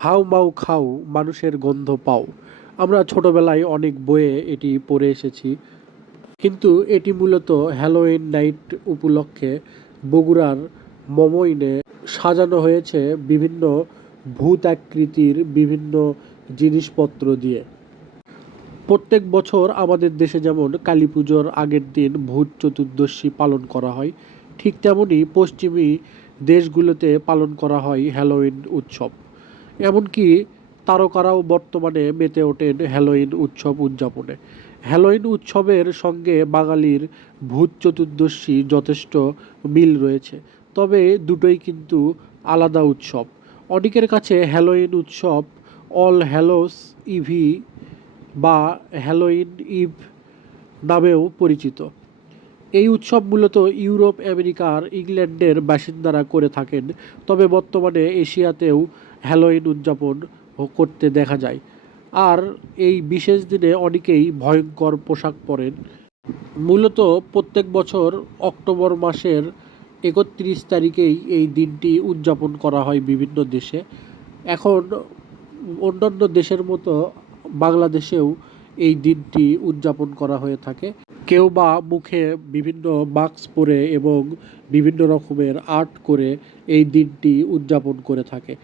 How মাউ খাও, মানুষের গন্ধ পাও। আমরা ছোটবেলায় অনেক বইয়ে এটি পড়ে এসেছি, কিন্তু এটি মূলত হ্যালোউইন নাইট উপলক্ষে বগুড়ার মমইনে সাজানো হয়েছে বিভিন্ন ভূতাকৃতির বিভিন্ন জিনিসপত্র দিয়ে। প্রত্যেক বছর আমাদের দেশে যেমন কালী পুজোর আগের দিন ভূত চতুর্দশী পালন করা হয়, ঠিক তেমনি পশ্চিমী দেশগুলোতে পালন করা হয় হ্যালোউইন উৎসব। এমনকি তারকারাও বর্তমানে মেতে ওঠেন হ্যালোউইন উৎসব উদযাপনে। হ্যালোউইন উৎসবের সঙ্গে বাঙালির ভূত চতুর্দশী যথেষ্ট মিল রয়েছে, তবে দুটোই কিন্তু আলাদা উৎসব। অনেকের কাছে হ্যালোউইন উৎসব অল হ্যালোস ইভি বা হ্যালোউইন ইভ নামেও পরিচিত। এই উৎসব মূলত ইউরোপ, আমেরিকার ইংল্যান্ডের বাসিন্দারা করে থাকেন, তবে বর্তমানে এশিয়াতেও হ্যালোউইন উদযাপন করতে দেখা যায়। আর এই বিশেষ দিনে অনেকেই ভয়ঙ্কর পোশাক পরেন। মূলত প্রত্যেক বছর অক্টোবর মাসের ৩১ তারিখেই এই দিনটি উদযাপন করা হয় বিভিন্ন দেশে। এখন অন্যান্য দেশের মতো বাংলাদেশেও এই দিনটি উদযাপন করা হয়ে থাকে। কেউ বা মুখে বিভিন্ন মাস্ক পরে এবং বিভিন্ন রকমের আর্ট করে এই দিনটি উদযাপন করে থাকে।